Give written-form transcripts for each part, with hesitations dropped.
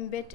MBIT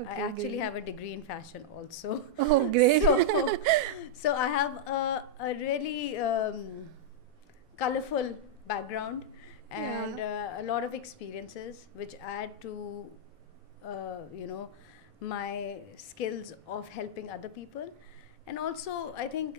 I actually have a degree in fashion also. Oh, great. So I have a really colorful background and a lot of experiences which add to my skills of helping other people. And also I think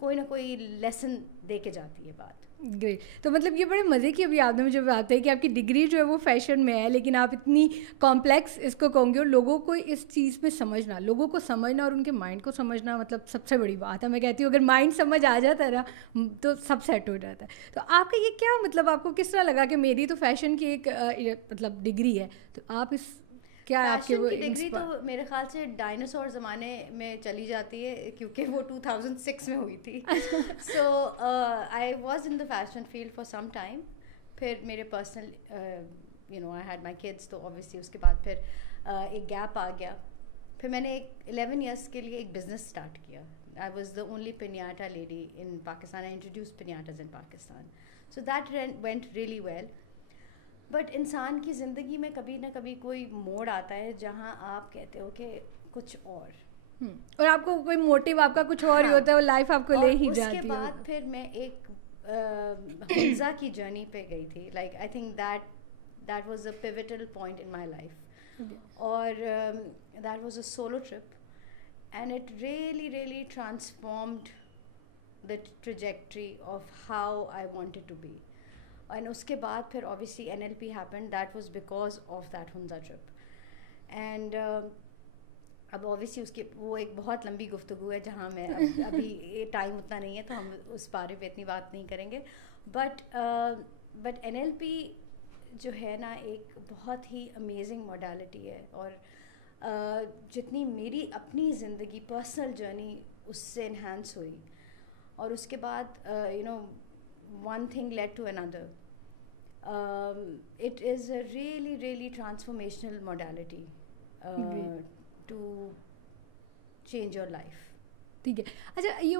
کوئی نہ کوئی lesson دے کے جاتی ہے بات. Great. تو مطلب یہ بڑے مزے کی ابھی آپ نے مجھے بات ہے کہ آپ کی ڈگری جو ہے وہ فیشن میں ہے, لیکن آپ اتنی کمپلیکس اس کو کہوں گے, اور لوگوں کو اس چیز میں سمجھنا, لوگوں کو سمجھنا اور ان کے مائنڈ کو سمجھنا مطلب سب سے بڑی بات ہے. میں کہتی ہوں اگر مائنڈ سمجھ آ جاتا ہے نا تو سب سیٹ ہو جاتا ہے. تو آپ کا یہ کیا مطلب, آپ کو کس طرح لگا کہ میری تو فیشن کی ایک مطلب ڈگری ہے, تو آپ اس کیا آپ کے فیشن کی ڈگری تو میرے خیال سے ڈائناسور زمانے میں چلی جاتی ہے, کیونکہ وہ 2006 میں ہوئی تھی. So I was in the fashion field for some time. پھر میرے personal I had my kids, تو اوبیسلی اس کے بعد پھر ایک گیپ آ گیا. پھر میں نے ایک 11 ایئرس کے لیے ایک بزنس اسٹارٹ کیا. I was the only piñata lady in Pakistan. I introduce piñatas in Pakistan. So that went really well. But انسان کی زندگی میں کبھی نہ کبھی کوئی موڑ آتا ہے جہاں آپ کہتے ہو کہ کچھ اور آپ کو کوئی موٹیو آپ کا کچھ اور ہی ہوتا ہے, وہ لائف آپ کو لے ہی جاتی ہے. اس کے بعد پھر میں ایک حمزہ کی جرنی پہ گئی تھی. Like I think that was a pivotal point in my life, اور that was a solo trip, and it really transformed the trajectory of how I wanted to be. And اس کے بعد پھر obviously NLP happen. That was because of that Hamza trip. And اب obviously اس کی وہ ایک بہت لمبی گفتگو ہے جہاں میں ابھی ٹائم اتنا نہیں ہے تو ہم اس بارے پہ اتنی بات نہیں کریں گے. بٹ NLP جو ہے نا ایک بہت ہی امیزنگ موڈیلٹی ہے, اور جتنی میری اپنی زندگی پرسنل جرنی اس سے انہینس ہوئی, اور اس کے بعد one thing led to another. It is a really transformational modality to change your life. ٹھیک ہے. اچھا, یہ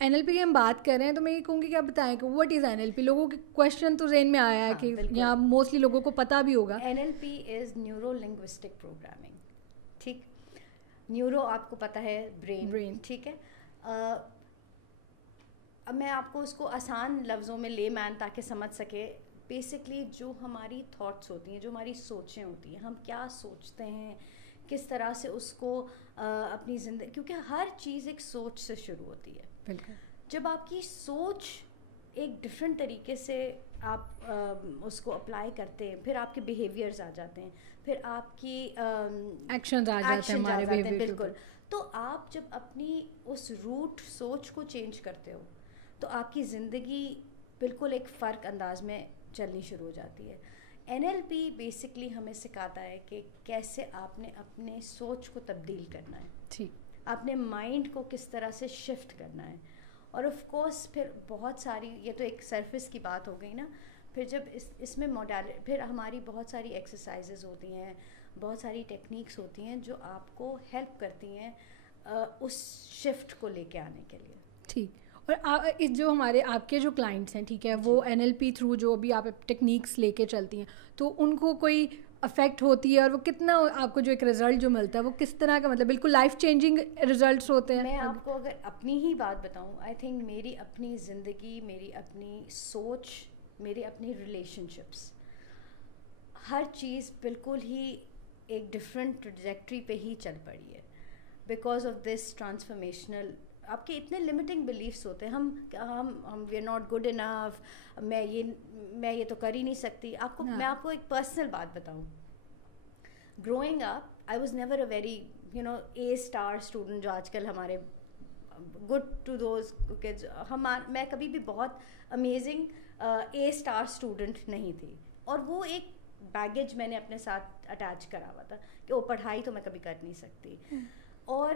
NLP کی ہم بات کر رہے ہیں تو میں یہ کہوں گی کہ آپ بتائیں کہ واٹ از NLP. لوگوں کے کوشچن تو ذہن میں آیا ہے کہ یہاں موسٹلی لوگوں کو پتہ بھی ہوگا. NLP is neuro linguistic programming. ٹھیک, نیورو آپ کو پتہ ہے برین, ٹھیک ہے. اب میں آپ کو اس کو آسان لفظوں میں لے مین تاکہ سمجھ سکے. بیسکلی جو ہماری تھاٹس ہوتی ہیں, جو ہماری سوچیں ہوتی ہیں, ہم کیا سوچتے ہیں, کس طرح سے اس کو اپنی زندگی, کیونکہ ہر چیز ایک سوچ سے شروع ہوتی ہے. بالکل. جب آپ کی سوچ ایک ڈفرینٹ طریقے سے آپ اس کو اپلائی کرتے ہیں, پھر آپ کے بیہیویئرز آ جاتے ہیں, پھر آپ کی ایکشنز آ جاتے ہیں ہمارے بیہیویئر. بالکل. تو آپ جب اپنی اس روٹ سوچ کو چینج کرتے ہو تو آپ کی زندگی بالکل ایک فرق انداز میں چلنی شروع ہو جاتی ہے. NLP بیسکلی ہمیں سکھاتا ہے کہ کیسے آپ نے اپنے سوچ کو تبدیل کرنا ہے, ٹھیک, اپنے مائنڈ کو کس طرح سے شفٹ کرنا ہے. اور آف کورس پھر بہت ساری, یہ تو ایک سرفس کی بات ہو گئی نا. پھر جب اس میں پھر ہماری بہت ساری ایکسرسائزز ہوتی ہیں, بہت ساری ٹیکنیکس ہوتی ہیں جو آپ کو ہیلپ کرتی ہیں اس شفٹ کو لے کے آنے کے لیے. ٹھیک. اور جو ہمارے آپ کے جو کلائنٹس ہیں, ٹھیک ہے, وہ NLP تھرو جو بھی آپ ٹیکنیکس لے کے چلتی ہیں, تو ان کو کوئی افیکٹ ہوتی ہے, اور وہ کتنا آپ کو جو ایک رزلٹ جو ملتا ہے وہ کس طرح کا, مطلب بالکل لائف چینجنگ رزلٹس ہوتے ہیں؟ میں آپ کو اگر اپنی ہی بات بتاؤں, آئی تھنک میری اپنی زندگی, میری اپنی سوچ, میری اپنی ریلیشن شپس, ہر چیز بالکل ہی ایک ڈفرینٹ ٹریجیکٹری پہ ہی چل پڑی ہے بیکاز آف دس ٹرانسفارمیشنل. آپ کے اتنے لمیٹنگ بلیفس ہوتے ہیں, ہم we are not good enough, میں یہ تو کر ہی نہیں سکتی. آپ کو میں آپ کو ایک پرسنل بات بتاؤں. Growing up I was never a very A star student, جو آج کل ہمارے گڈ ٹو دوز کڈز, میں کبھی بھی بہت امیزنگ A اسٹار اسٹوڈنٹ نہیں تھی, اور وہ ایک بیگیج میں نے اپنے ساتھ اٹیچ کرا ہوا تھا کہ وہ پڑھائی تو میں کبھی کر نہیں سکتی. اور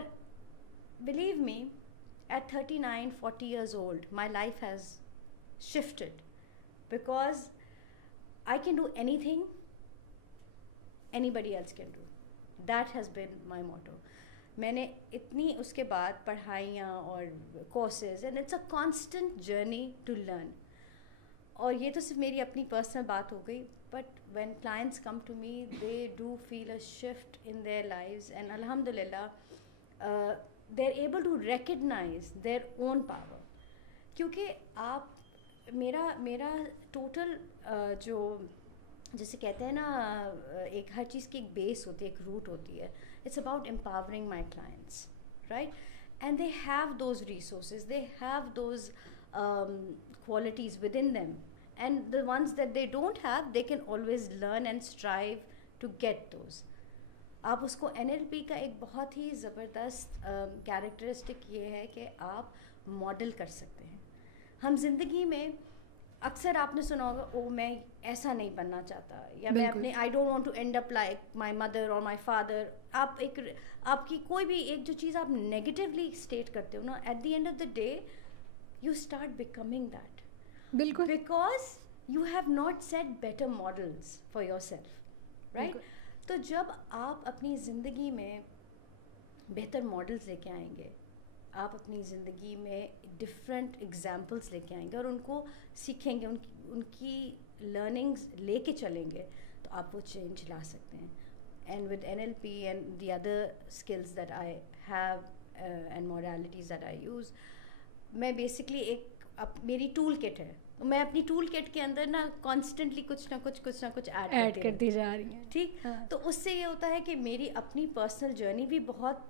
believe me, at 39-40 years old, my life has shifted because I can do anything anybody else can do. That has been my motto. میں نے اتنی اس کے بعد پڑھائیاں اور courses, and it's a constant journey to learn. اور یہ تو صرف میری اپنی پرسنل بات ہو گئی, but when clients come to me, they do feel a shift in their lives, and alhamdulillah they're able to recognize their own power. کیونکہ آپ میرا ٹوٹل جو جسے کہتے ہیں نا, ایک ہر چیز کی ایک بیس ہوتی ہے, ایک روٹ ہوتی ہے. It's about empowering my clients, right. and they have those resources, they have those qualities within them, and the ones that they don't have, they can always learn and strive to get those. آپ اس کو NLP کا ایک بہت ہی زبردست characteristic یہ ہے کہ آپ ماڈل کر سکتے ہیں. ہم زندگی میں اکثر آپ نے سنا ہوگا او میں ایسا نہیں بننا چاہتا, یا میں اپنے I don't want to end up like my mother اور مائی فادر. آپ کی کوئی بھی ایک جو چیز آپ نیگیٹیولی اسٹیٹ کرتے ہو نا, at the end of the day you start becoming that. بالکل, because you have not set better models for yourself, right. تو جب آپ اپنی زندگی میں بہتر ماڈلس لے کے آئیں گے, آپ اپنی زندگی میں ڈفرینٹ ایگزامپلس لے کے آئیں گے اور ان کو سیکھیں گے, ان کی لرننگز لے کے چلیں گے, تو آپ وہ چینج لا سکتے ہیں. And with NLP and the other skills that I have and modalities that I use, میں بیسکلی ایک میری ٹول کٹ ہے, میں اپنی ٹول کٹ کے اندر نا کانسٹنٹلی کچھ نہ کچھ ایڈ کرتی جا رہی ہیں. ٹھیک, تو اس سے یہ ہوتا ہے کہ میری اپنی پرسنل جرنی بھی بہت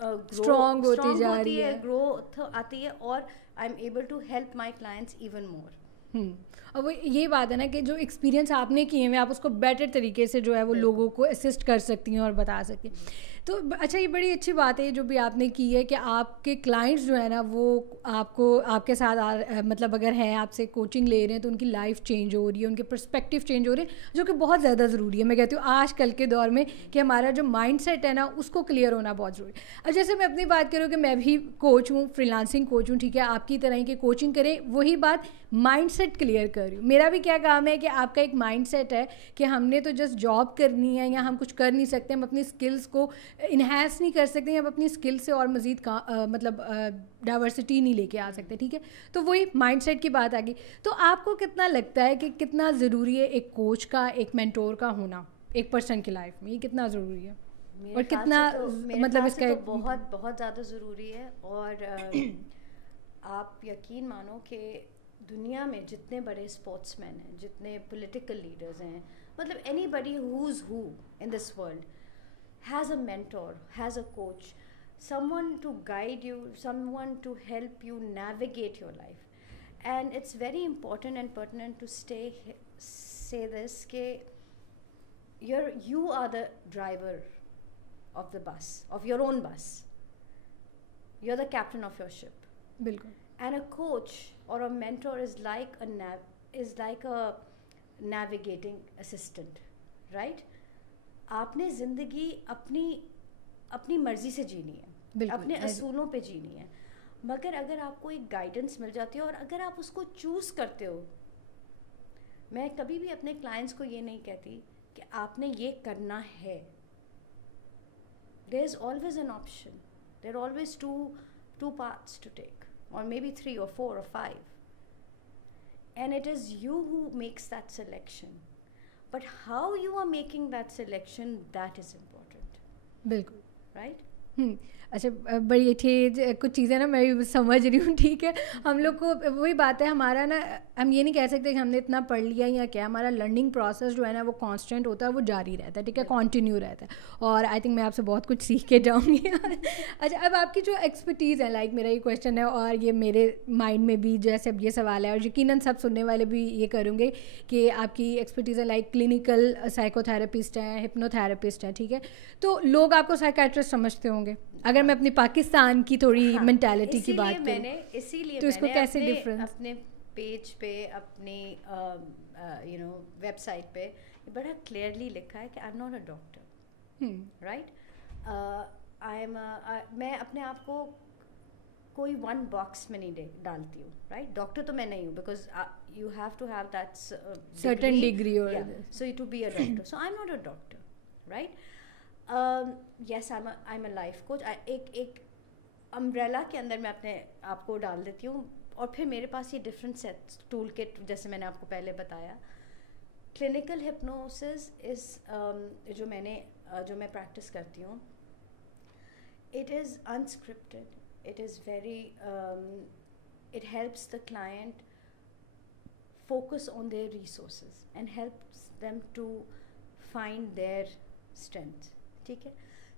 اسٹرانگ ہوتی جا رہی ہے, گروتھ آتی ہے, اور I am able to help my clients even more. اور وہ یہ بات ہے نا کہ جو ایکسپیرینس آپ نے کیے ہیں آپ اس کو بیٹر طریقے سے جو ہے وہ لوگوں کو اسسٹ کر سکتی ہیں اور بتا سکتی ہیں. تو اچھا, یہ بڑی اچھی بات ہے جو بھی آپ نے کی ہے کہ آپ کے کلائنٹس جو ہے نا وہ آپ کو آپ کے ساتھ مطلب اگر ہیں آپ سے کوچنگ لے رہے ہیں تو ان کی لائف چینج ہو رہی ہے, ان کے پرسپیکٹیو چینج ہو رہے ہیں, جو کہ بہت زیادہ ضروری ہے. میں کہتی ہوں آج کل کے دور میں کہ ہمارا جو مائنڈ سیٹ ہے نا اس کو کلیئر ہونا بہت ضروری ہے. اب جیسے میں اپنی بات کروں کہ میں بھی کوچ ہوں, فری لانسنگ کوچ ہوں, ٹھیک ہے, آپ کی طرح ہی کہ کوچنگ کریں, وہی بات مائنڈ سیٹ کلیئر کر رہی ہوں. میرا بھی کیا کام ہے کہ آپ کا ایک مائنڈ سیٹ ہے کہ ہم نے تو جسٹ جاب کرنی ہے یا ہم کچھ کر نہیں سکتے, ہم اپنی اسکلس کو انہینس نہیں کر سکتے, ہم اپنی اسکل سے اور مزید مطلب ڈائیورسٹی نہیں لے کے آ سکتے, ٹھیک ہے. تو وہی مائنڈ سیٹ کی بات آ گئی. تو آپ کو کتنا لگتا ہے کہ کتنا ضروری ہے ایک کوچ کا, ایک مینٹور کا ہونا ایک پرسن کی لائف میں, یہ کتنا ضروری ہے اور کتنا مطلب اس کا بہت بہت زیادہ ضروری ہے. اور آپ یقین مانو کہ دنیا میں جتنے بڑے اسپورٹس مین ہیں, جتنے پولیٹیکل لیڈرز ہیں, مطلب anybody who's who in this world has a mentor, has a coach, someone to guide you, someone to help you navigate your life. And it's very important and pertinent to say this کہ you are the driver of the bus, of your own bus. You're the captain of your ship. بالکل. And a coach or a mentor is like a navigating assistant, right? آپ نے زندگی اپنی مرضی سے جینی ہے, اپنے اصولوں پہ جینی ہے, مگر اگر آپ کو ایک گائیڈنس مل جاتی ہے اور اگر آپ اس کو چوز کرتے ہو, میں کبھی بھی اپنے کلائنٹس کو یہ نہیں کہتی کہ آپ نے یہ کرنا ہے. There is always an option, there are always two parts to take, اور maybe 3 or 4 or 5, and it is you who makes that selection. But how you are making that selection, that is important. بالکل, right? اچھا, بڑی اچھی کچھ چیزیں نا میں بھی سمجھ رہی ہوں, ٹھیک ہے. ہم لوگ کو وہی بات ہے, ہمارا نا ہم یہ نہیں کہہ سکتے کہ ہم نے اتنا پڑھ لیا یا کیا, ہمارا لرننگ پروسیس جو ہے نا وہ کانسٹنٹ ہوتا ہے, وہ جاری رہتا ہے, ٹھیک ہے, کنٹینیو رہتا ہے. اور آئی تھنک میں آپ سے بہت کچھ سیکھ کے جاؤں گی. اچھا, اب آپ کی جو ایکسپرٹیز ہے, لائک میرا یہ کویشچن ہے اور یہ میرے مائنڈ میں بھی جیسے اب یہ سوال ہے, اور یقیناً سب سننے والے بھی یہ کریں گے کہ آپ کی ایکسپرٹیز ہے لائک کلینکل سائیکو تھراپسٹ ہیں, ہپنو تھراپسٹ ہیں, ٹھیک ہے. تو لوگ آپ کو سائیکیٹرسٹ سمجھتے ہوں گے. اگر میں اپنی پاکستان کی تھوڑی مینٹیلٹی کی بات کروں, اسی لیے تو اس کو کیسے ڈفرینس اپنے پیج پہ, اپنی ویب سائٹ پہ بڑا کلیئرلی لکھا ہے کہ آئی am not a doctor, right. میں اپنے آپ کو کوئی ون باکس میں نہیں ڈالتی ہوں, رائٹ. ڈاکٹر تو میں نہیں ہوں, because you have to have that certain degree, so to be a doctor, so I am not a doctor, right. Yes, I am a life coach. ایک امبریلا کے اندر میں اپنے آپ کو ڈال دیتی ہوں, اور پھر میرے پاس یہ ڈفرینٹ سیٹس ٹول کٹ, جیسے میں نے آپ کو پہلے بتایا. کلینکل ہپنوسس از جو میں پریکٹس کرتی ہوں, it is unscripted, it is very it helps the client focus on their resources and helps them to find their strength, ٹھیک ہے.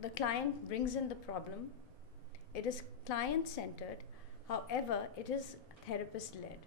the client brings in the problem, it is client centered, however it is therapist led.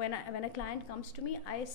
when a client comes to me, I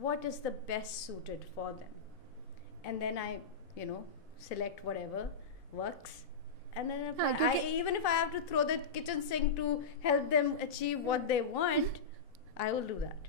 what is the best suited for them, and then I select whatever works, and then even if I have to throw the kitchen sink to help them achieve what they want, I will do that,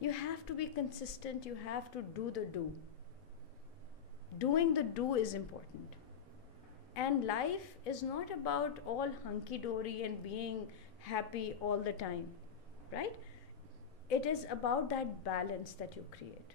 You have to be consistent, you have to do the do. Doing the do is important. And life is not about all hunky-dory and being happy all the time, right? It is about that balance that you create.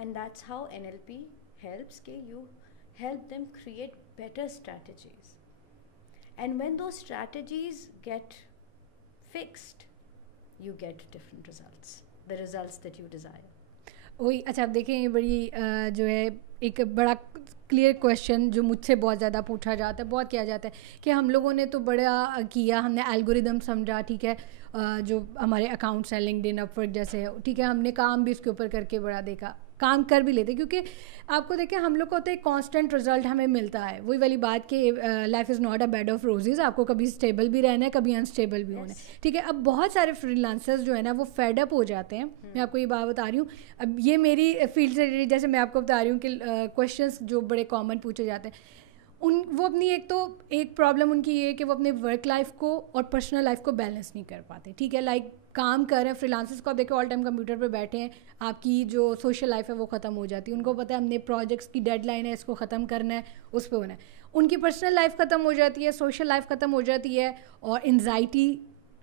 and that's how NLP helps ke you help them create better strategies, and when those strategies get fixed you get different results, the results that you desire. وہی اچھا اب دیکھیں یہ بڑی جو ہے ایک بڑا کلیئر کویشچن جو مجھ سے بہت زیادہ پوچھا جاتا ہے, بہت کیا جاتا ہے کہ ہم لوگوں نے تو بڑا کیا, ہم نے الگوریدم سمجھا, ٹھیک ہے, جو ہمارے اکاؤنٹس ہیں لنکڈ ان, اپ ورک جیسے, ٹھیک ہے, ہم نے کام بھی اس کے اوپر کر کے بڑا دیکھا, کام کر بھی لیتے, کیونکہ آپ کو دیکھیں ہم لوگ کو ہوتا ہے کانسٹنٹ رزلٹ ہمیں ملتا ہے, وہی والی بات کہ life is not a bad of roses, آپ کو کبھی اسٹیبل بھی رہنا ہے, کبھی انسٹیبل بھی ہونا ہے, ٹھیک ہے. اب بہت سارے فری لانسرز جو ہے نا وہ فیڈ اپ ہو جاتے ہیں, میں آپ کو یہ بات بتا رہی ہوں, اب یہ میری فیلڈ سے جیسے میں آپ کو بتا رہی ہوں کہ کویشچنس جو بڑے کامن پوچھے جاتے ہیں, وہ اپنی ایک پرابلم ان کی یہ ہے کہ وہ اپنے ورک لائف کو اور پرسنل لائف کو بیلنس نہیں کر پاتے, ٹھیک ہے. لائک کام کر رہے ہیں, فری لانسرس کو آپ دیکھیں آل ٹائم کمپیوٹر پہ بیٹھے ہیں, آپ کی جو سوشل لائف ہے وہ ختم ہو جاتی ہے, ان کو پتہ ہے ہم نے پروجیکٹس کی ڈیڈ لائن ہے, اس کو ختم کرنا ہے, اس پہ ہونا ہے, ان کی پرسنل لائف ختم ہو جاتی ہے, سوشل لائف ختم ہو جاتی ہے, اور انزائٹی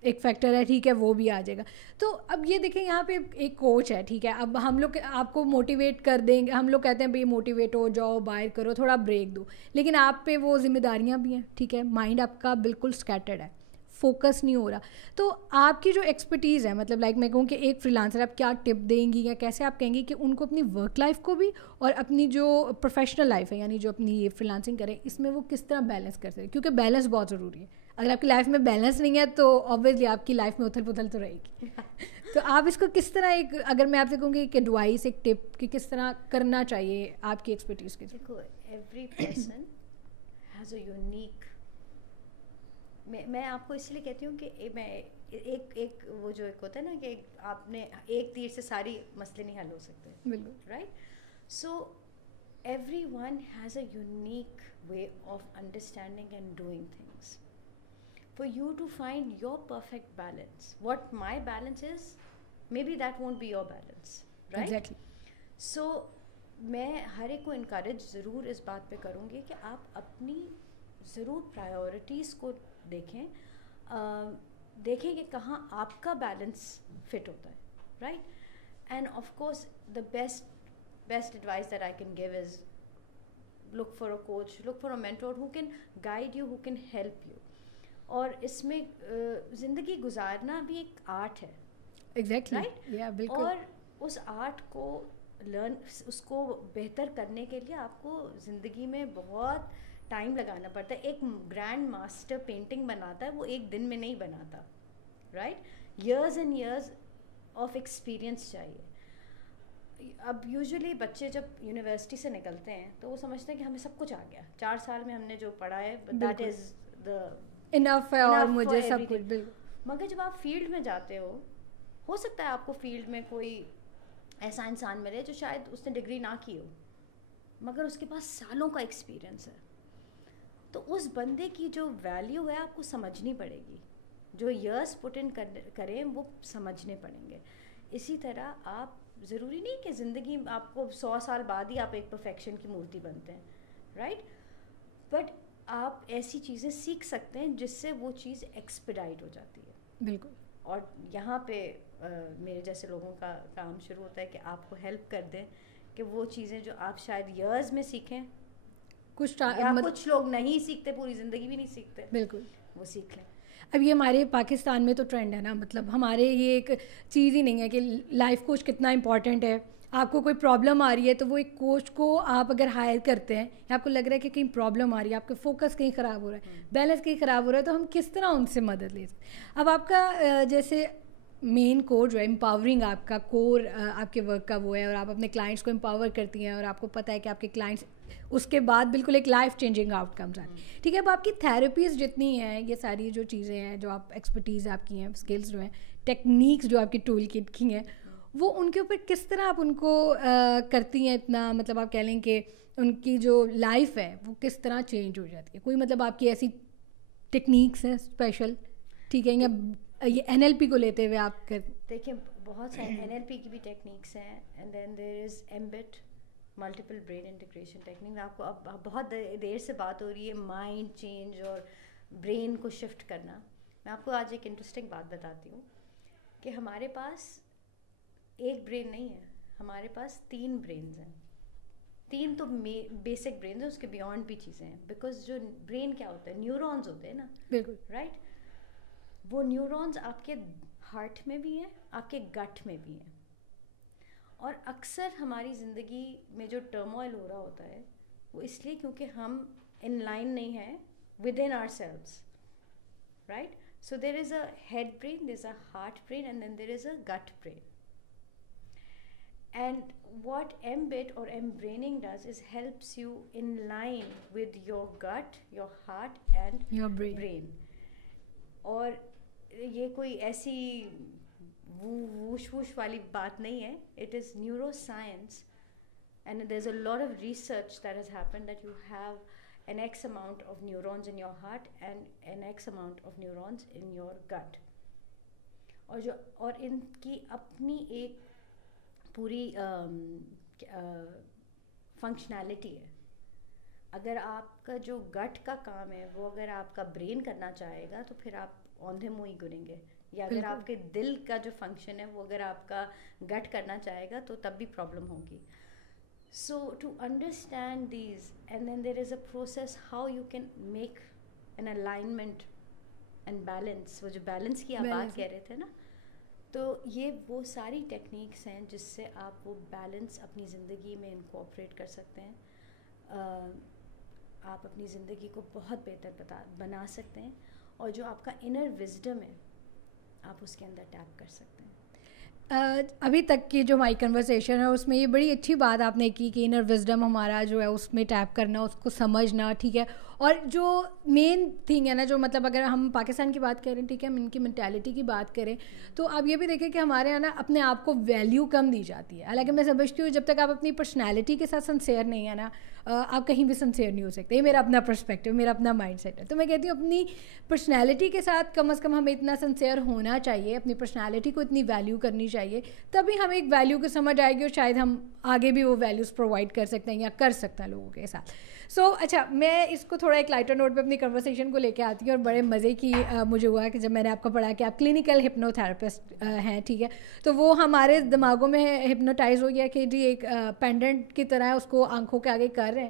ایک فیکٹر ہے, ٹھیک ہے, وہ بھی آ جائے گا. تو اب یہ دیکھیں یہاں پہ ایک کوچ ہے, ٹھیک ہے, اب ہم لوگ آپ کو موٹیویٹ کر دیں گے, ہم لوگ کہتے ہیں بھائی موٹیویٹ ہو جاؤ, باہر کرو, تھوڑا بریک دو, لیکن آپ پہ وہ ذمہ داریاں بھی ہیں, ٹھیک ہے, مائنڈ آپ کا بالکل اسکیٹرڈ ہے, فوکس نہیں ہو رہا. تو آپ کی جو ایکسپرٹیز ہے, مطلب لائک میں کہوں کہ ایک فری لانسر آپ کیا ٹپ دیں گی یا کیسے آپ کہیں گی کہ ان کو اپنی ورک لائف کو بھی اور اپنی جو پروفیشنل لائف ہے یعنی جو اپنی یہ فری لانسنگ کریں اس میں وہ کس طرح بیلنس کر سکے, کیونکہ بیلنس بہت ضروری ہے. اگر آپ کی لائف میں بیلنس نہیں ہے تو آبویسلی آپ کی لائف میں اتھل پتھل تو رہے گی. تو آپ اس کو کس طرح ایک, اگر میں آپ سے کہوں گی ایک ایڈوائس, ایک ٹپ کہ کس طرح کرنا چاہیے آپ کی ایکسپرٹیز کے تھرو. دیکھو every person has a unique, میں آپ کو اس لیے کہتی ہوں کہ میں ایک وہ جو ایک ہوتا ہے نا کہ آپ نے ایک تیر سے ساری مسئلے نہیں حل ہو سکتے, بالکل right. So every one has a unique way of understanding and doing things. For you to find your perfect balance, what my balance is, maybe that won't be your balance, right? Exactly. So میں ہر ایک کو encourage ضرور اس بات پہ کروں گی کہ آپ اپنی ضرور پرائیورٹیز کو دیکھیں, دیکھیں کہ کہاں آپ کا بیلنس فٹ ہوتا ہے, right. And of course the best advice that I can give is look for a coach, look for a mentor who can guide you, who can help you. اور اس میں زندگی گزارنا بھی ایک آرٹ ہے, exactly, right. بالکل. اور اس art کو اس کو بہتر کرنے کے لیے آپ کو زندگی میں بہت ٹائم لگانا پڑتا ہے. ایک گرینڈ ماسٹر پینٹنگ بناتا ہے, وہ ایک دن میں نہیں بناتا, right. Years and years of experience چاہیے. اب یوزلی بچے جب یونیورسٹی سے نکلتے ہیں تو وہ سمجھتے ہیں کہ ہمیں سب کچھ آ گیا, 4 سال میں ہم نے جو پڑھا ہے دیٹ از دا انف ہے اور مجھے سب کچھ. بالکل. مگر جب آپ فیلڈ میں جاتے ہو سکتا ہے آپ کو فیلڈ میں کوئی ایسا انسان ملے جو شاید اس نے ڈگری نہ کی ہو مگر اس کے پاس سالوں کا ایکسپیرئنس ہے, تو اس بندے کی جو ویلیو ہے آپ کو سمجھنی پڑے گی, جو ایئرس پٹ ان کریں وہ سمجھنے پڑیں گے. اسی طرح آپ ضروری نہیں کہ زندگی آپ کو 100 سال بعد ہی آپ ایک پرفیکشن کی مورتی بنتے ہیں, رائٹ. بٹ آپ ایسی چیزیں سیکھ سکتے ہیں جس سے وہ چیز ایکسپیڈائٹ ہو جاتی ہے. بالکل. اور یہاں پہ میرے جیسے لوگوں کا کام شروع ہوتا ہے کہ آپ کو ہیلپ کر دیں کہ وہ چیزیں جو آپ شاید ایئرز میں سیکھیں, کچھ لوگ نہیں سیکھتے, پوری زندگی بھی نہیں سیکھتے, بالکل, وہ سیکھ لیں. اب یہ ہمارے پاکستان میں تو ٹرینڈ ہے نا, مطلب ہمارے یہ ایک چیز ہی نہیں ہے کہ لائف کوچ کتنا امپورٹنٹ ہے. آپ کو کوئی پرابلم آ رہی ہے تو وہ ایک کوچ کو آپ اگر ہائر کرتے ہیں یا آپ کو لگ رہا ہے کہ کہیں پرابلم آ رہی ہے, آپ کا فوکس کہیں خراب ہو رہا ہے, بیلنس کہیں خراب ہو رہا ہے, تو ہم کس طرح ان سے مدد لے سکتے ہیں. اب آپ کا جیسے مین کور جو ہے امپاورنگ, آپ کا کور آپ کے ورک کا وہ ہے, اور آپ اپنے کلائنٹس کو امپاور کرتی ہیں, اور آپ کو پتہ ہے کہ آپ کے کلائنٹس اس کے بعد بالکل ایک لائف چینجنگ آؤٹ کمز آئیں. ٹھیک ہے, اب آپ کی تھیراپیز جتنی ہیں, یہ ساری جو چیزیں ہیں جو آپ ایکسپرٹیز آپ کی ہیں, اسکلس جو ہیں, ٹیکنیکس جو آپ کی ٹول کٹ کی ہیں, وہ ان کے اوپر کس طرح آپ ان کو کرتی ہیں اتنا, مطلب آپ کہہ لیں کہ ان کی جو لائف ہے وہ کس طرح چینج ہو جاتی ہے. کوئی مطلب آپ کی ایسی ٹیکنیکس ہیں اسپیشل, ٹھیک ہے, یا یہ این ایل پی کو لیتے ہوئے آپ کر دیکھیں بہت سارے این ایل پی کی بھی ٹیکنیکس ہیں, and then there is ambit multiple brain integration technique. میں آپ کو اب بہت دیر سے بات ہو رہی ہے مائنڈ چینج اور برین کو شفٹ کرنا. میں آپ کو آج ایک انٹرسٹنگ بات بتاتی ہوں کہ ہمارے پاس ایک برین نہیں ہے, ہمارے پاس 3 برینز ہیں. 3 تو بیسک برینز ہیں, اس کے بیانڈ بھی چیزیں ہیں. بیکاز جو برین کیا ہوتا ہے, نیورونز ہوتے ہیں نا, بالکل, رائٹ. وہ نیورونز آپ کے ہارٹ میں بھی ہیں, آپ کے گٹ میں بھی ہیں, اور اکثر ہماری زندگی میں جو ٹرموائل ہو رہا ہوتا ہے وہ اس لیے کیونکہ ہم ان لائن نہیں ہیں with inner selves, right. So there is a head brain, there's a heart brain, and then there is a gut brain. And what MBIT or M-braining does is helps you in line with your gut, your heart and your brain. اور یہ کوئی ایسی ووش ووش والی بات نہیں ہے. It is neuroscience, and there's a lot of research that has happened that you have an X amount of neurons in your heart and an X amount of neurons in your gut. اور ان کی اپنی ایک پوری functionality ہے. اگر آپ کا جو گٹ کا کام ہے وہ اگر آپ کا برین کرنا چاہے گا تو پھر آپ اوندھے منہ ہی گنیں گے, یا اگر آپ کے دل کا جو فنکشن ہے وہ اگر آپ کا گٹ کرنا چاہے گا تو تب بھی پرابلم ہوگی. So to understand these, and then there is a process how you can make an alignment and balance. وہ جو بیلنس کی آپ بات کہہ رہے تھے نا, تو یہ وہ ساری ٹیکنیکس ہیں جس سے آپ وہ بیلنس اپنی زندگی میں انکارپوریٹ کر سکتے ہیں. آپ اپنی زندگی کو بہت بہتر بنا سکتے ہیں, اور جو آپ کا انر وزڈم ہے آپ اس کے اندر ٹیپ کر سکتے ہیں. ابھی تک کی جو ہماری کنورسیشن ہے اس میں یہ بڑی اچھی بات آپ نے کی کہ انر وزڈم ہمارا جو ہے اس میں ٹیپ کرنا, اس کو سمجھنا, ٹھیک ہے. اور جو مین تھنگ ہے نا, جو مطلب اگر ہم پاکستان کی بات کریں, ٹھیک ہے, ہم ان کی مینٹیلٹی کی بات کریں, تو آپ یہ بھی دیکھیں کہ ہمارے یہاں نا اپنے آپ کو ویلیو کم دی جاتی ہے. حالانکہ میں سمجھتی ہوں جب تک آپ اپنی پرسنالٹی کے ساتھ سنسیئر نہیں ہے نا, آپ کہیں بھی سنسیئر نہیں ہو سکتے. یہ میرا اپنا پرسپیکٹیو, میرا اپنا مائنڈ سیٹ ہے. تو میں کہتی ہوں اپنی پرسنالٹی کے ساتھ کم از کم ہمیں اتنا سنسیئر ہونا چاہیے, اپنی پرسنالٹی کو اتنی ویلیو کرنی چاہیے, تبھی ہمیں ایک ویلیو کو سمجھ آئے گی اور شاید ہم آگے بھی وہ ویلیوز پرووائڈ کر سکتے ہیں یا کر سکتے ہیں لوگوں کے ساتھ. سو اچھا, میں اس کو تھوڑا ایک لائٹر نوٹ پہ اپنی کنورسیشن کو لے کے آتی ہوں, اور بڑے مزے کی مجھے ہوا کہ جب میں نے آپ کو پڑھا کہ آپ کلینکل ہپنو تھراپسٹ ہیں, ٹھیک ہے, تو وہ ہمارے دماغوں میں ہپنوٹائز ہو گیا کہ جی ایک پینڈنٹ کی طرح اس کو آنکھوں کے آگے کر رہے ہیں,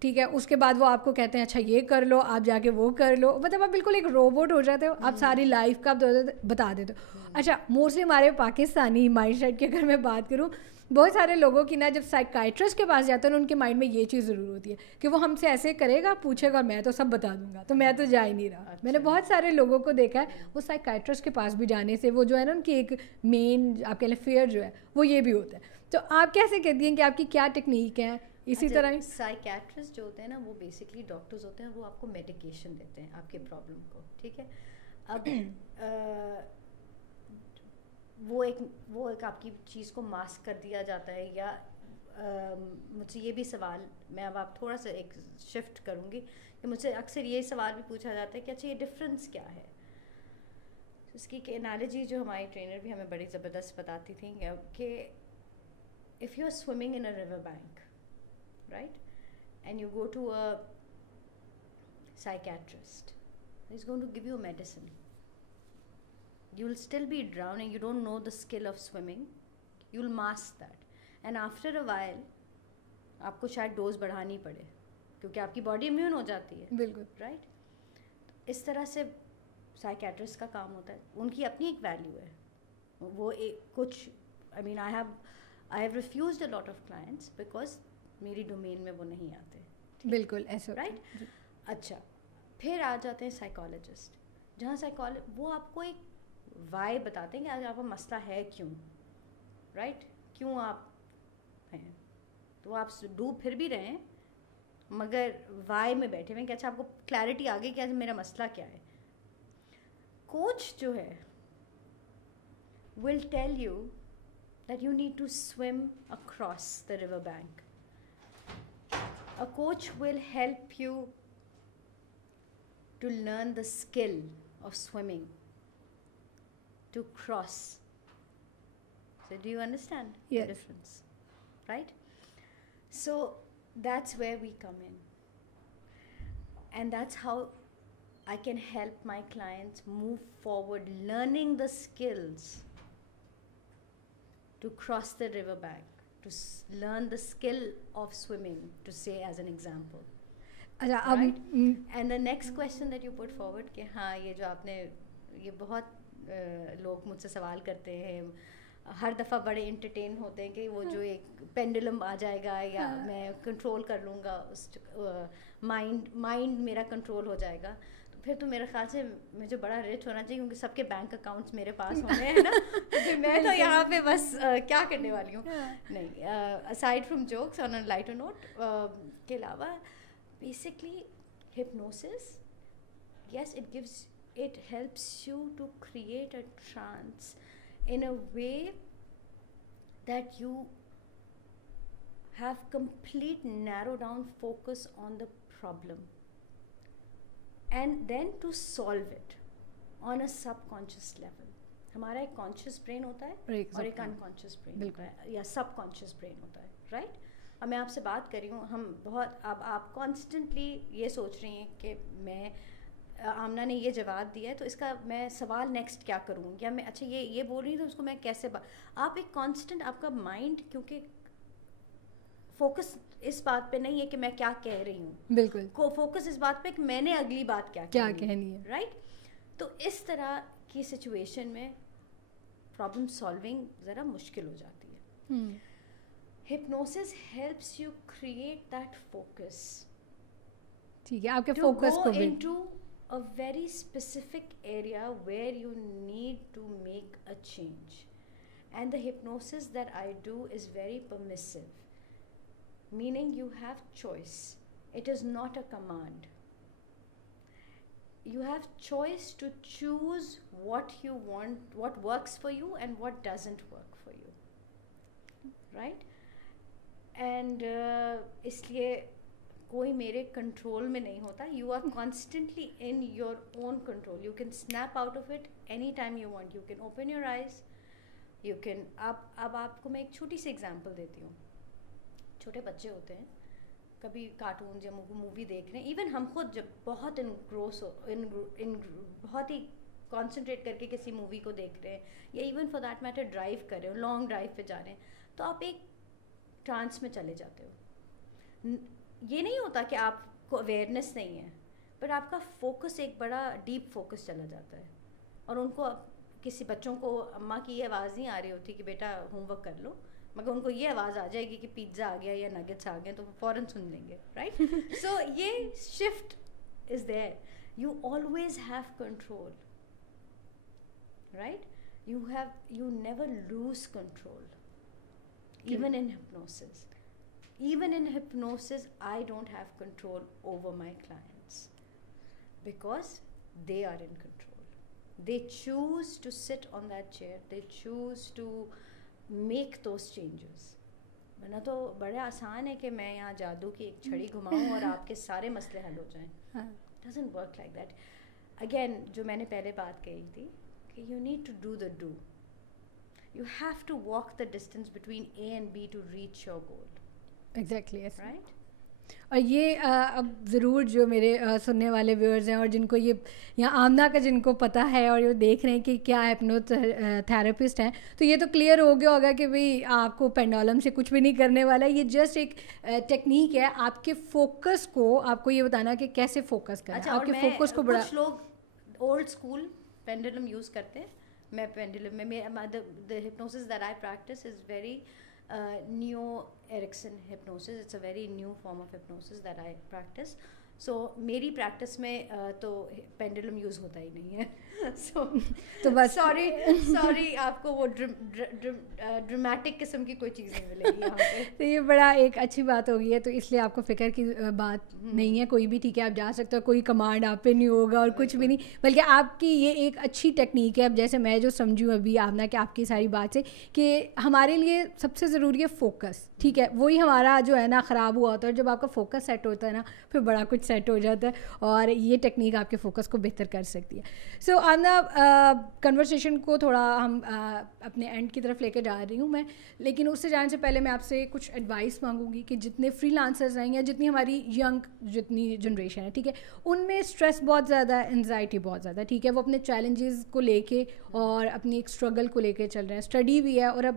ٹھیک ہے. اس کے بعد وہ آپ کو کہتے ہیں اچھا یہ کر لو, آپ جا کے وہ کر لو, مطلب آپ بالکل ایک روبوٹ ہو جاتے ہو, آپ ساری لائف کا آپ بتا دیتے ہو. اچھا, موسٹلی ہمارے پاکستانی مائنڈ سیٹ کی اگر میں بات کروں, بہت سارے لوگوں کی نا جب سائیکائٹرسٹ کے پاس جاتے ہیں ان کے مائنڈ میں یہ چیز ضرور ہوتی ہے کہ وہ ہم سے ایسے کرے گا, پوچھے گا, میں تو سب بتا دوں گا, تو میں تو جا ہی نہیں رہا. میں نے بہت سارے لوگوں کو دیکھا ہے وہ سائیکائٹرسٹ کے پاس بھی جانے سے وہ جو ہے نا ان کی ایک مین آپ کے لیے فیئر جو ہے وہ یہ بھی ہوتا ہے. تو آپ کیسے کہتی ہیں کہ آپ کی کیا ٹیکنیک ہے؟ اسی طرح سائیکیٹرسٹ جو ہوتے ہیں نا وہ بیسکلی ڈاکٹرز ہوتے ہیں, وہ آپ کو میڈیکیشن دیتے ہیں آپ کے پرابلم کو, ٹھیک ہے. اب وہ ایک آپ کی چیز کو ماسک کر دیا جاتا ہے. یا مجھ سے یہ بھی سوال, میں اب آپ تھوڑا سا ایک شفٹ کروں گی, کہ مجھ سے اکثر یہ سوال بھی پوچھا جاتا ہے کہ اچھا یہ ڈفرینس کیا ہے. اس کی ایک انالوجی جو ہماری ٹرینر بھی ہمیں بڑی زبردست بتاتی تھیں کہ if you are swimming in a river bank, right, and you go to a psychiatrist, he's going to give you a medicine. You will still be drowning, you don't know the skill of swimming, you will mask that, and after a while آپ کو شاید dose بڑھانی پڑے کیونکہ آپ کی body immune ہو جاتی ہے. بالکل رائٹ. اس طرح سے سائیکیٹرسٹ کا کام ہوتا ہے, ان کی اپنی ایک ویلیو ہے. وہ کچھ I mean I have refused a lot of clients because میری ڈومین میں وہ نہیں آتے. بالکل ایسا, رائٹ. اچھا, پھر آ جاتے ہیں سائیکالوجسٹ, جہاں وہ آپ کو ایک وائی بتاتے ہیں کہ آج آپ کا مسئلہ ہے کیوں, رائٹ, کیوں آپ ہیں. تو آپ ڈوب پھر بھی رہے ہیں مگر وائی میں بیٹھے ہوئے کہ اچھا آپ کو کلیئرٹی آ گئی کہ میرا مسئلہ کیا ہے. کوچ جو ہے will tell you that you need to swim across the river bank. A coach will help you to learn the skill of swimming, to cross. So do you understand the difference? Right? So that's where we come in. And that's how I can help my clients move forward, learning the skills to cross the river bank, to learn the skill of swimming, to say as an example. Right? And the next question that you put forward کہ ہاں یہ جو آپ نے, یہ بہت لوگ مجھ سے سوال کرتے ہیں ہر دفعہ بڑے انٹرٹین ہوتے ہیں کہ وہ جو ایک پینڈولم آ جائے گا یا میں کنٹرول کر لوں گا اس مائنڈ میرا کنٹرول ہو جائے گا. پھر تو میرے خیال سے مجھے بڑا رچ ہونا چاہیے کیونکہ سب کے بینک اکاؤنٹس میرے پاس ہونے ہیں نا. پھر میں تو یہاں پہ بس کیا کرنے والی ہوں. نہیں, aside from jokes on a lighter note کے علاوہ basically hypnosis, yes it helps you to create a trance in a way that you have complete narrow down focus on the problem and then to solve it on a subconscious level. ہمارا ایک conscious brain ہوتا ہے اور ایک unconscious brain ہوتا ہے یا سب conscious brain ہوتا ہے, رائٹ. اب میں آپ سے بات کر رہی ہوں, ہم بہت اب آپ کانسٹنٹلی یہ سوچ رہی ہیں کہ میں آمنہ نے یہ جواب دیا ہے تو اس کا میں سوال نیکسٹ کیا کروں, یا میں اچھا یہ بول رہی ہوں تو اس کو میں کیسے آپ ایک کانسٹنٹ آپ کا مائنڈ کیونکہ فوکس اس بات پہ نہیں ہے کہ میں کیا کہہ رہی ہوں, بالکل فوکس اس بات پہ کہ میں نے اگلی بات کیا کہنی ہے, رائٹ. تو اس طرح کی سچویشن میں پرابلم سالونگ ذرا مشکل ہو جاتی ہے. Hypnosis helps you create that focus, ٹھیک ہے, آپ کے فوکس کو into a very specific area where you need to make a change. And the hypnosis that I do is very permissive, meaning you have choice. It is not a command. You have choice to choose what you want, what works for you and what doesn't work for you, right? And اس لیے کوئی میرے control میں نہیں ہوتا. You are constantly in your own control. You can snap out of it any time you want. You can open your eyes, you can. اب آپ کو میں ایک چھوٹی سی ایگزامپل دیتی ہوں. چھوٹے بچے ہوتے ہیں, کبھی کارٹونز یا مووی دیکھ رہے ہیں, ایون ہم خود جب بہت انگروس بہت ہی کانسنٹریٹ کر کے کسی مووی کو دیکھ رہے ہیں, یا even for that matter drive کر رہے ہو, لانگ ڈرائیو پہ جا رہے ہیں, تو آپ ایک ٹرانس میں چلے جاتے ہو. یہ نہیں ہوتا کہ آپ کو اویئرنیس نہیں ہے, پر آپ کا فوکس ایک بڑا ڈیپ فوکس چلا جاتا ہے. اور ان کو کسی بچوں کو اماں کی یہ آواز نہیں آ رہی ہوتی کہ بیٹا ہوم ورک کر لو, مگر ان کو یہ آواز آ جائے گی کہ پیزا آ گیا یا نگٹس آ گئے, تو وہ فوراً سن لیں گے, رائٹ. سو یہ shift is there. You always have control, right. You never lose control, even in hypnosis. Even in hypnosis, I don't have control over my clients because they are in control. They choose to sit on that chair. They choose to make those changes. ورنہ تو بڑے آسان ہے کہ میں یہاں جادو کی ایک چھڑی گھماؤں اور آپ کے سارے مسئلے حل ہو جائیں. Doesn't work like that. Again, جو میں نے پہلے بات کہی تھی کہ you need to do the do. You have to walk the distance between A and B to reach your goal. Exactly, right. اور یہ اب ضرور جو میرے سننے والے ویورز ہیں اور جن کو یہ یہاں آمنہ کا جن کو پتہ ہے اور یہ دیکھ رہے ہیں کہ کیا ہپنو تھراپسٹ ہیں, تو یہ تو کلیئر ہو گیا ہوگا کہ بھئی آپ کو پینڈولم سے کچھ بھی نہیں کرنے والا. یہ جسٹ ایک ٹیکنیک ہے آپ کے فوکس کو, آپ کو یہ بتانا کہ کیسے فوکس کرنا. آپ کے فوکس کو بڑا, کچھ لوگ اولڈ اسکول پینڈولم یوز کرتے ہیں. میں پینڈولم میں the hypnosis that I practice is very neo-Erickson hypnosis. It's a very new form of hypnosis that I practice. So میری پریکٹس میں تو پینڈولم یوز ہوتا ہی نہیں ہے. تو بس سوری آپ کو وہ ڈرامیٹک قسم کی کوئی چیز نہیں ملے گی یہاں پہ. تو یہ بڑا ایک اچھی بات ہو گئی ہے, تو اس لیے آپ کو فکر کی بات نہیں ہے کوئی بھی, ٹھیک ہے, آپ جا سکتے ہو, کوئی کمانڈ آپ پہ نہیں ہوگا اور کچھ بھی نہیں, بلکہ آپ کی یہ ایک اچھی ٹیکنیک ہے. اب جیسے میں جو سمجھوں ابھی آمنہ کہ آپ کی ساری بات سے کہ ہمارے لیے سب سے ضروری ہے فوکس, ٹھیک ہے, وہی ہمارا جو ہے نا خراب ہوا ہوتا ہے. جب آپ کا فوکس سیٹ ہوتا ہے نا پھر بڑا کچھ سیٹ ہو جاتا ہے, اور یہ ٹیکنیک آپ کے فوکس کو بہتر کر سکتی ہے. سو آمنہ, کنورسیشن کو تھوڑا ہم اپنے اینڈ کی طرف لے کے جا رہی ہوں میں, لیکن اس سے جانے سے پہلے میں آپ سے کچھ ایڈوائس مانگوں گی کہ جتنے فری لانسرز ہیں یا جتنی ہماری ینگ جتنی جنریشن ہے, ٹھیک ہے, ان میں اسٹریس بہت زیادہ ہے, انزائٹی بہت زیادہ, ٹھیک ہے, وہ اپنے چیلنجز کو لے کے اور اپنی ایک اسٹرگل کو لے کے چل رہے ہیں. اسٹڈی بھی ہے, اور اب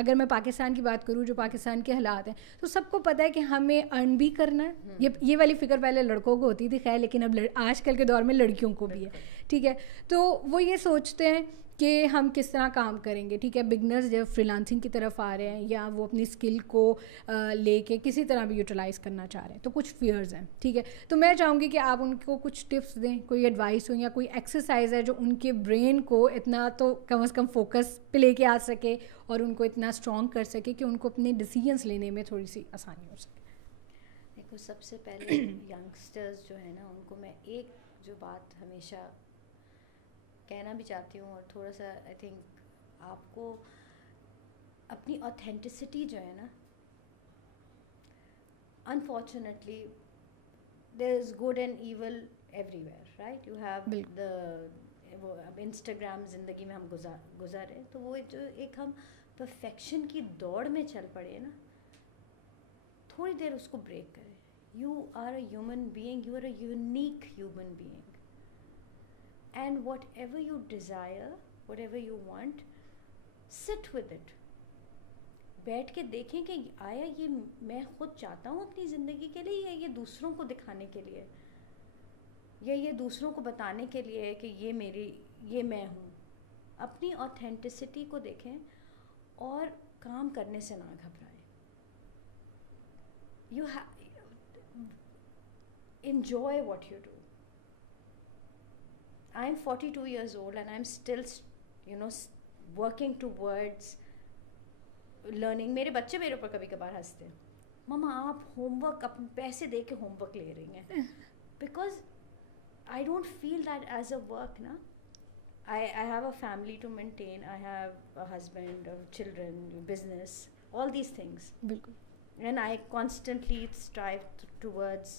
اگر میں پاکستان کی بات کروں, جو پاکستان کے حالات ہیں, تو سب کو پتہ ہے کہ ہمیں ارن بھی کرنا ہے. یہ والی فکر پہلے لڑکوں کو ہوتی تھی, خیر, لیکن اب آج کل کے دور میں لڑکیوں کو بھی ہے, ٹھیک ہے. تو وہ یہ سوچتے ہیں کہ ہم کس طرح کام کریں گے, ٹھیک ہے. بگنرز جب فری لانسنگ کی طرف آ رہے ہیں یا وہ اپنی اسکل کو لے کے کسی طرح بھی یوٹیلائز کرنا چاہ رہے ہیں, تو کچھ فیئرز ہیں, ٹھیک ہے. تو میں چاہوں گی کہ آپ ان کو کچھ ٹپس دیں, کوئی ایڈوائس ہو یا کوئی ایکسرسائز ہے جو ان کے برین کو اتنا تو کم از کم فوکس پہ لے کے آ سکے اور ان کو اتنا اسٹرانگ کر سکے کہ ان کو اپنے ڈیسیجنس لینے میں تھوڑی سی آسانی ہو سکے. دیکھو, سب سے پہلے ینگسٹرز جو ہے نا, ان کو میں ایک جو بات ہمیشہ کہنا بھی چاہتی ہوں, اور تھوڑا سا آئی تھنک آپ کو اپنی اوتھینٹسٹی جو ہے نا, unfortunately there is good and evil everywhere, right. You have the, وہ اب انسٹاگرام زندگی میں ہم گزر رہے, تو وہ جو ایک ہم پرفیکشن کی دوڑ میں چل پڑے نا, تھوڑی دیر اس کو بریک کریں. You are a human being, you are a unique human being, and whatever you desire, whatever you want, sit with it. بیٹھ کے دیکھیں کہ آیا یہ میں خود چاہتا ہوں اپنی زندگی کے لیے, یا یہ دوسروں کو دکھانے کے لیے, یا یہ دوسروں کو بتانے کے لیے کہ یہ میں ہوں. اپنی اوتھینٹسٹی کو دیکھیں اور کام کرنے سے نہ گھبرائیں. enjoy what you do. I'm 42 years old and I'm still, working towards learning. میرے بچے میرے اوپر کبھی کبھار ہنستے ہیں, ماما آپ ہوم ورک اپنے پیسے دے کے ہوم ورک لے رہی ہیں, because I don't feel that as a work, na. I have a family to maintain, I have a husband, children, business, all these things. بالکل. And I constantly strive towards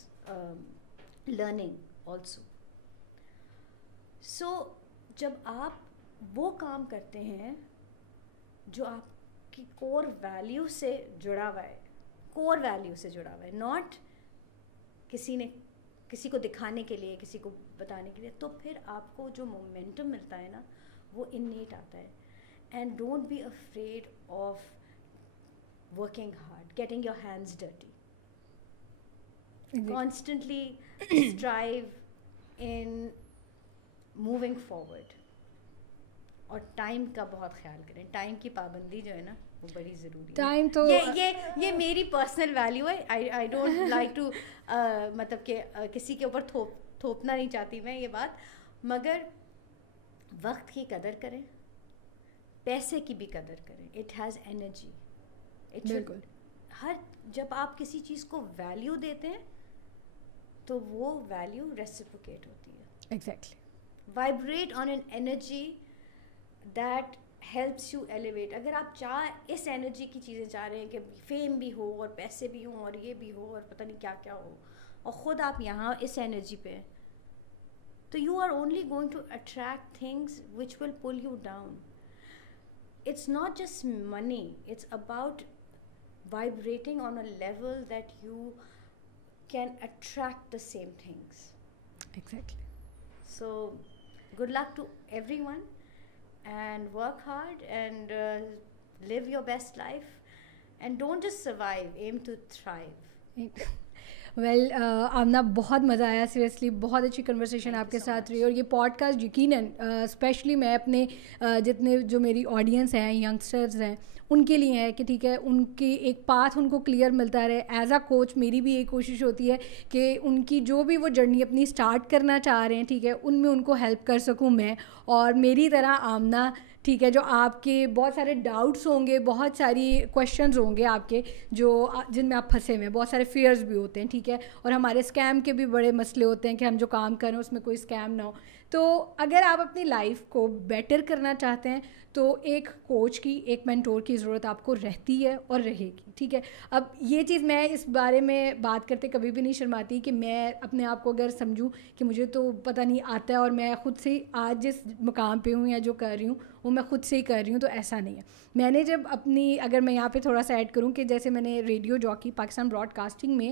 learning also. سو جب آپ وہ کام کرتے ہیں جو آپ کی کور value سے جڑا ہوا ہے, ناٹ کسی کو دکھانے کے لیے, کسی کو بتانے کے لیے, تو پھر آپ کو جو مومنٹم ملتا ہے نا, وہ انیٹ آتا ہے. And don't be afraid of working hard, getting your hands dirty. Constantly strive in moving forward, اور ٹائم کا بہت خیال کریں. ٹائم کی پابندی جو ہے نا, وہ بڑی ضروری ہے. ٹائم تو یہ میری پرسنل ویلیو ہے. آئی ڈونٹ لائک ٹو, مطلب کہ کسی کے اوپر تھوپنا نہیں چاہتی میں یہ بات, مگر وقت کی قدر کریں, پیسے کی بھی قدر کریں. It has energy. بالکل. جب آپ کسی چیز کو ویلیو دیتے ہیں تو وہ ویلیو ریسیپروکیٹ ہوتی ہے. Exactly. Vibrate on an energy that helps you elevate. اگر آپ اس انرجی کی چیزیں چاہ رہے ہیں کہ فیم بھی ہو اور پیسے بھی ہوں اور یہ بھی ہو اور پتہ نہیں کیا کیا ہو, اور خود آپ یہاں اس انرجی پہ ہیں, تو you are only going to attract things which will pull you down. It's not just money, it's about vibrating on a level that you can attract the same things. Exactly. So good luck to everyone, and work hard and live your best life, and don't just survive, aim to thrive. Well Amna, بہت مزہ آیا, seriously بہت اچھی conversation آپ کے ساتھ رہی. اور یہ پوڈ کاسٹ یقیناً اسپیشلی میں اپنے جتنے جو میری آڈینس ہیں, ینگسٹرز ہیں, ان کے لیے ہے کہ ٹھیک ہے, ان کی ایک پاتھ ان کو کلیئر ملتا رہے. ایز اے کوچ میری بھی یہی کوشش ہوتی ہے کہ ان کی جو بھی وہ جرنی اپنی اسٹارٹ کرنا چاہ رہے ہیں, ٹھیک ہے, ان میں ان کو ہیلپ کر سکوں میں. اور میری طرح آمنا, ٹھیک ہے, جو آپ کے بہت سارے ڈاؤٹس ہوں گے, بہت ساری کویشچنز ہوں گے آپ کے جن میں آپ پھنسے ہوئے ہیں, بہت سارے فیئرز بھی ہوتے ہیں, ٹھیک ہے, اور ہمارے اسکیم کے بھی بڑے مسئلے ہوتے ہیں کہ ہم جو کام کریں اس میں کوئی اسکیم نہ ہو. تو اگر آپ اپنی لائف کو بیٹر کرنا چاہتے ہیں تو ایک کوچ کی, ایک مینٹور کی ضرورت آپ کو رہتی ہے اور رہے گی, ٹھیک ہے. اب یہ چیز میں اس بارے میں بات کرتے کبھی بھی نہیں شرماتی کہ میں اپنے آپ کو اگر سمجھوں کہ مجھے تو پتہ نہیں آتا ہے اور میں خود سے آج جس مقام پہ ہوں یا جو کر رہی ہوں وہ میں خود سے ہی کر رہی ہوں, تو ایسا نہیں ہے. میں نے جب اپنی, اگر میں یہاں پہ تھوڑا سا ایڈ کروں کہ جیسے میں نے radio jockey Pakistan broadcasting میں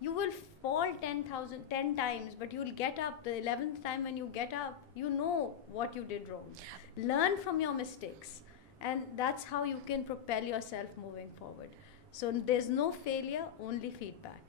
You will fall 10 times, but you will get up. The 11th time when you get up, you know what you did wrong. Learn from your mistakes, and that's how you can propel yourself moving forward. So there's no failure, only feedback.